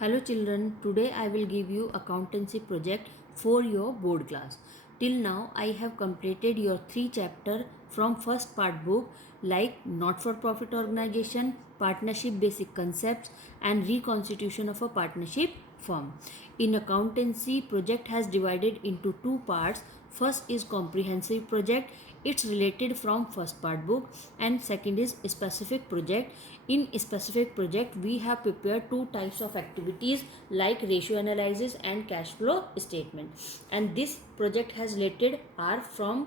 Hello children, today I will give you accountancy project for your board class. Till now I have completed your 3 chapter from first part book like not for profit organization, partnership basic concepts and reconstitution of a partnership firm. In accountancy project has divided into 2 parts. First is comprehensive project, it's related from first part book, and second is specific project. In specific project we have prepared 2 types of activities like ratio analysis and cash flow statement, and this project has related are from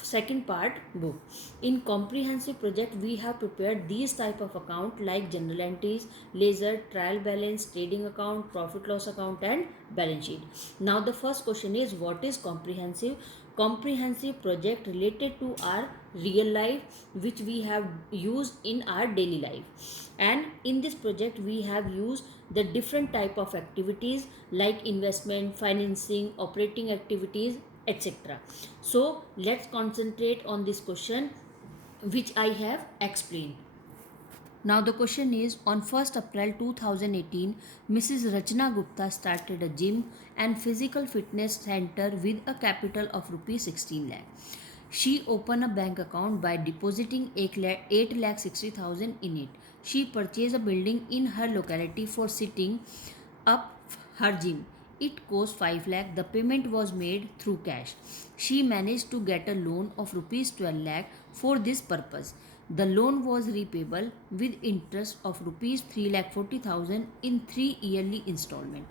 second part book. In comprehensive project we have prepared these type of account like general entries, ledger, trial balance, trading account, profit loss account and balance sheet. Now the first question is, what is comprehensive? Comprehensive project related to our real life which we have used in our daily life, and in this project we have used the different type of activities like investment, financing, operating activities, etc. So let's concentrate on this question which I have explained. Now the question is, on 1st April 2018, Mrs. Rachna Gupta started a gym and physical fitness center with a capital of rupees 16 lakh. She opened a bank account by depositing 8 lakh 60,000 in it. She purchased a building in her locality for setting up her gym. It cost 5 lakh. The payment was made through cash. She managed to get a loan of rupees 12 lakh for this purpose. The loan was repayable with interest of rupees 3 lakh 40,000 in 3 yearly installment.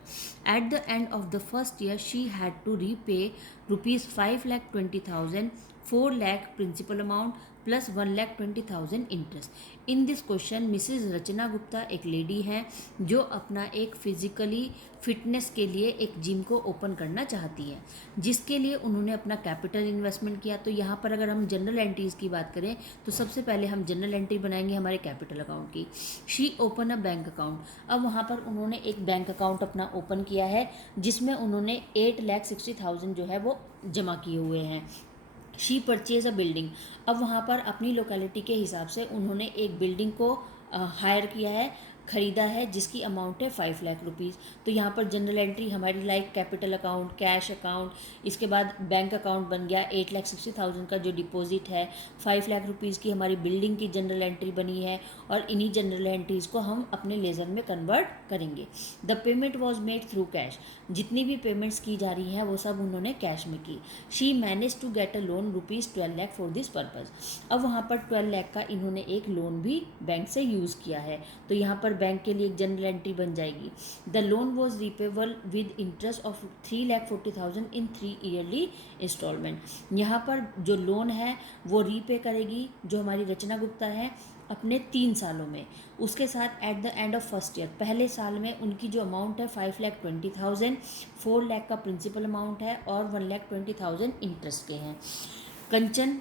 At the end of the first year, she had to repay rupees 5 lakh 20,000, 4 lakh principal amount plus 1 lakh 20,000 interest. In this question Mrs Rachna Gupta एक lady हैं जो अपना एक physically fitness के लिए एक gym को open करना चाहती हैं, जिसके लिए उन्होंने अपना कैपिटल इन्वेस्टमेंट किया. तो यहाँ पर अगर हम जनरल एंट्रीज की बात करें तो सबसे पहले हम जनरल एंट्री बनाएंगे हमारे कैपिटल अकाउंट की. She open a bank account. अब वहाँ पर उन्होंने एक बैंक अकाउंट अपना ओपन किया है जिसमें उन्होंने 8,60,000 जो है वो जमा किए हुए हैं. She purchase a building. अब वहाँ पर अपनी लोकेलिटी के हिसाब से उन्होंने एक बिल्डिंग को हायर किया है, खरीदा है, जिसकी अमाउंट है 5 लाख रुपीज़. तो यहाँ पर जनरल एंट्री हमारी like capital account, cash account, इसके बाद बैंक अकाउंट बन गया. 8,60,000 का जो डिपॉजिट है, 5 लाख रुपीज़ की हमारी बिल्डिंग की जनरल एंट्री बनी है, और इन्हीं जनरल एंट्रीज़ को हम अपने लेजर में कन्वर्ट करेंगे. The payment was made through cash. जितनी भी पेमेंट्स की जा रही हैं वो सब उन्होंने कैश में की. She manage to get a loan rupees 12 lakh for this purpose. अब वहाँ पर 12 लाख का इन्होंने एक लोन भी बैंक से यूज़ किया है. तो यहाँ पर बैंक के लिए एक जनरल एंट्री बन जाएगी. The loan was repayable with interest of 3,40,000 in 3 yearly instalment. यहाँ पर जो लोन है वो रीपे करेगी जो हमारी रचना गुप्ता है अपने 3 सालों में. उसके साथ eight the end of first year, पहले साल में उनकी जो अमाउंट है 5,20,000, 4 लाख का प्रिंसिपल अमाउंट है और 1,20,000 इंटरेस्ट के हैं. कंचन,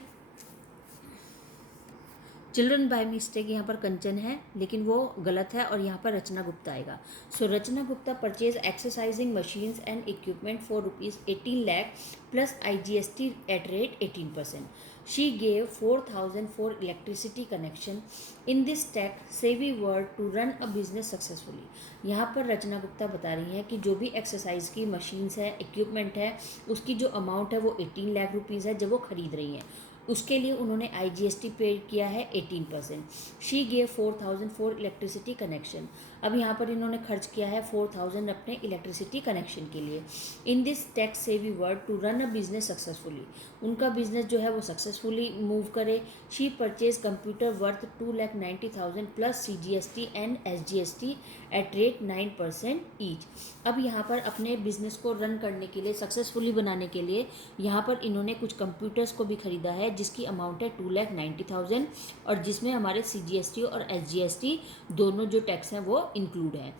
चिल्ड्रन बाय मिस्टेक यहाँ पर कंचन है लेकिन वो गलत है और यहाँ पर रचना गुप्ता आएगा. So Rachna Gupta purchase exercising machines and equipment for rupees 18 lakh plus IGST at rate 18%. She gave 4,000 for electricity connection. In this tech savvy word to run a business successfully. यहाँ पर रचना गुप्ता बता रही हैं कि जो भी एक्सरसाइज की मशीन्स है, इक्विपमेंट है, उसकी जो अमाउंट है वो 18 लाख रुपीज़ है जब वो खरीद रही हैं. उसके लिए उन्होंने IGST पे किया है 18%. She gave 4,000 for electricity connection. अब यहाँ पर इन्होंने खर्च किया है 4,000 अपने इलेक्ट्रिसिटी कनेक्शन के लिए. In this tax savvy word to run a business successfully. उनका बिजनेस जो है वो सक्सेसफुली मूव करे. She purchase computer worth 2,90,000 plus CGST and SGST at rate 9% each. अब यहाँ पर अपने बिजनेस को रन करने के लिए, सक्सेसफुली बनाने के लिए यहाँ पर इन्होंने कुछ कंप्यूटर्स को भी खरीदा है जिसकी अमाउंट है 2,90,000 और जिसमें हमारे CGST और SGST दोनों जो टैक्स हैं वो इंक्लूड है.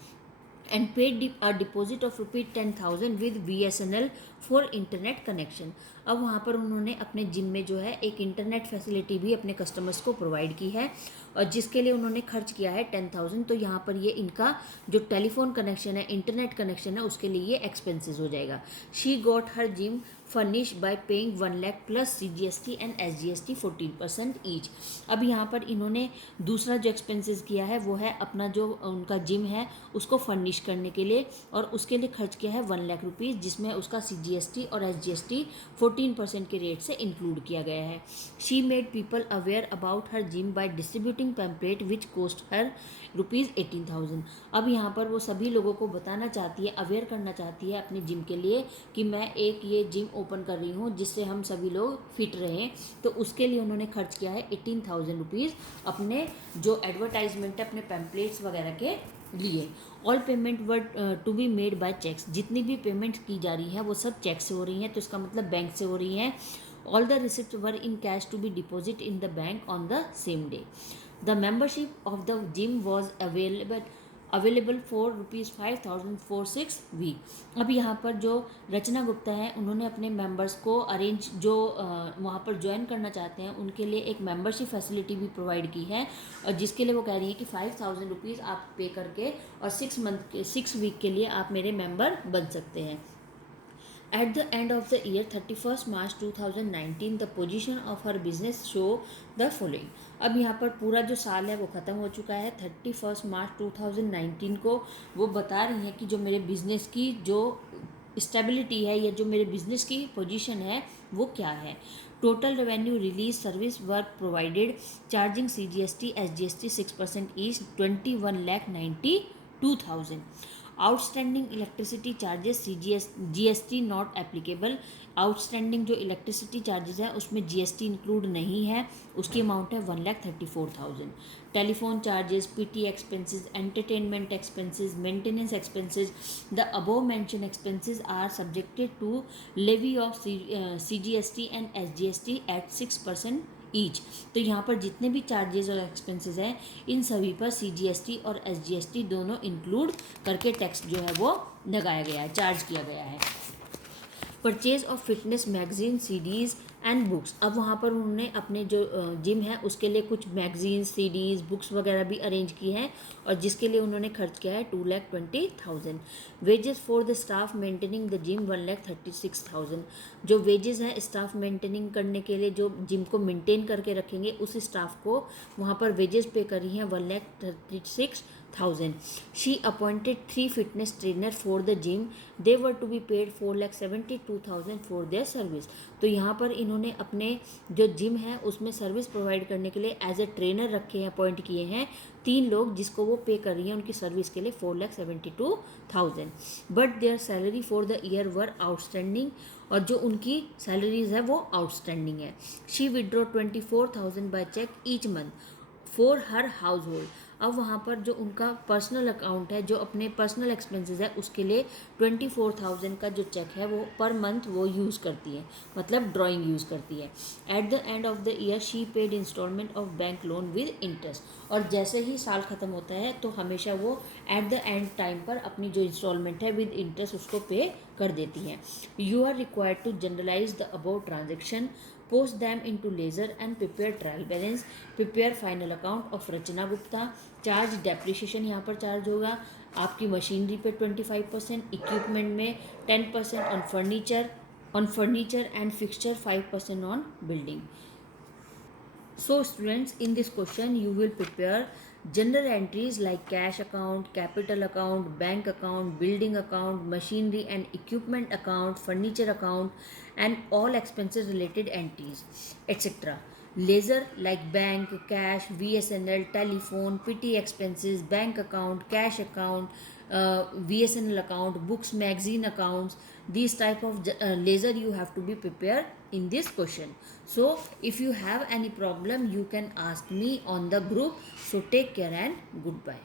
And paid a deposit of ₹10,000 with BSNL for internet connection. अब वहाँ पर उन्होंने अपने जिम में जो है एक इंटरनेट फैसिलिटी भी अपने कस्टमर्स को प्रोवाइड की है. और जिसके लिए उन्होंने खर्च किया है 10,000, तो यहाँ पर ये इनका जो टेलीफोन कनेक्शन है, इंटरनेट कनेक्शन है, उसके लिए ये एक्सपेंसेस हो जाएगा। She got her gym furnish by paying 1 lakh plus CGST and SGST 14% each. अब यहाँ पर इन्होंने दूसरा जो एक्सपेंसेस किया है वो है अपना जो उनका जिम है उसको फर्निश करने के लिए, और उसके लिए खर्च किया है 1 लाख रुपीज़, जिसमें उसका CGST और SGST 14% के रेट से इंक्लूड किया गया है। She made people aware about her gym by distributing pamphlet which cost her ₹18,000। अब यहाँ पर वो सभी लोगों को बताना चाहती है, अवेयर करना चाहती है अपने जिम के लिए कि मैं एक ये जिम ओपन कर रही हूँ जिससे हम सभी लोग फिट रहें। तो उसके लिए उन्होंने खर्च किया है 18,000 रुपीज़ अपने जो एडवर्टाइजमेंट है, अपने पैम्पलेट्स वगैरह के लिए। All payment were to be made by cheques. जितनी भी पेमेंट की जा रही है वो सब चेक से हो रही हैं, तो इसका मतलब बैंक से हो रही हैं। All the receipt were in cash to be deposit in the bank on the same day. The membership of the gym was available for ₹5,000 for 6 week. अब यहाँ पर जो रचना गुप्ता है उन्होंने अपने मेंबर्स को अरेंज जो वहाँ पर ज्वाइन करना चाहते हैं उनके लिए एक मेंबरशिप फैसिलिटी भी प्रोवाइड की है, और जिसके लिए वो कह रही है कि 5,000 रुपीज़ आप पे करके और 6 वीक के लिए आप मेरे मेंबर बन सकते हैं। At the end of the year 31st March 2019, the position of her business show the following. अब यहाँ पर पूरा जो साल है वो ख़त्म हो चुका है। 31 मार्च 2019 को वो बता रही हैं कि जो मेरे बिजनेस की जो स्टेबिलिटी है या जो मेरे बिजनेस की पोजीशन है वो क्या है। Total revenue release service work provided charging CGST SGST 6% each 21,92,000। Outstanding electricity charges GST not applicable. Outstanding जो इलेक्ट्रिसिटी चार्जेस है उसमें GST इंक्लूड नहीं है, उसकी अमाउंट है 1,34,000। Telephone charges, PT expenses, entertainment expenses, maintenance expenses, the above mention expenses are subjected to levy of CGST and SGST at 6% each. तो यहाँ पर जितने भी चार्जेस और एक्सपेंसेस हैं इन सभी पर CGST और SGST दोनों इंक्लूड करके टैक्स जो है वो लगाया गया है, चार्ज किया गया है। Purchase of fitness magazine CDs and books. अब वहाँ पर उन्होंने अपने जो जिम है उसके लिए कुछ मैगजीन CDs बुक्स वगैरह भी अरेंज की हैं, और जिसके लिए उन्होंने खर्च किया है 2,20,000। Wages for the staff maintaining the gym 1,36,000। जो वेजेस हैं स्टाफ मेंटेनिंग करने के लिए, जो जिम को मेंटेन करके रखेंगे उस स्टाफ को वहाँ पर वेजेस पे करी हैं 1,36,000। She appointed 3 fitness trainer for the gym. They were to be paid 4,72,000 for their service. तो यहाँ पर इन्होंने अपने जो जिम है उसमें सर्विस प्रोवाइड करने के लिए एज ए ट्रेनर रखे हैं, अपॉइंट किए हैं 3 लोग, जिसको वो पे कर रही हैं उनकी सर्विस के लिए 4,72,000। But their salary for the year were outstanding, और जो उनकी सैलरीज है वो आउटस्टैंडिंग है। She withdraw 24,000 by cheque each month for her household. अब वहाँ पर जो उनका पर्सनल अकाउंट है, जो अपने पर्सनल एक्सपेंसेस है उसके लिए 24,000 का जो चेक है वो पर मंथ वो यूज़ करती है, मतलब ड्राइंग यूज़ करती है। At the end of the year she paid instalment of bank loan with interest. और जैसे ही साल ख़त्म होता है तो हमेशा वो एट द एंड टाइम पर अपनी जो इंस्टॉलमेंट है विद इंटरेस्ट उसको पे कर देती हैं। You are required to journalise the about transaction, post them into ledger and prepare trial balance, prepare final account of Rachna Gupta. Charge depreciation यहाँ पर चार्ज होगा आपकी मशीनरी पे 25%, इक्विपमेंट में 10%, on furniture and fixture 5% on building. So students, in this question you will prepare general entries like cash account, capital account, bank account, building account, machinery and equipment account, furniture account and all expenses related entries etc. Ledger like bank, cash, VSNL, telephone, PT expenses, bank account, cash account, VSNL account, books, magazine accounts. These type of ledger you have to be prepared in this question. So if you have any problem you can ask me on the group. So take care and goodbye.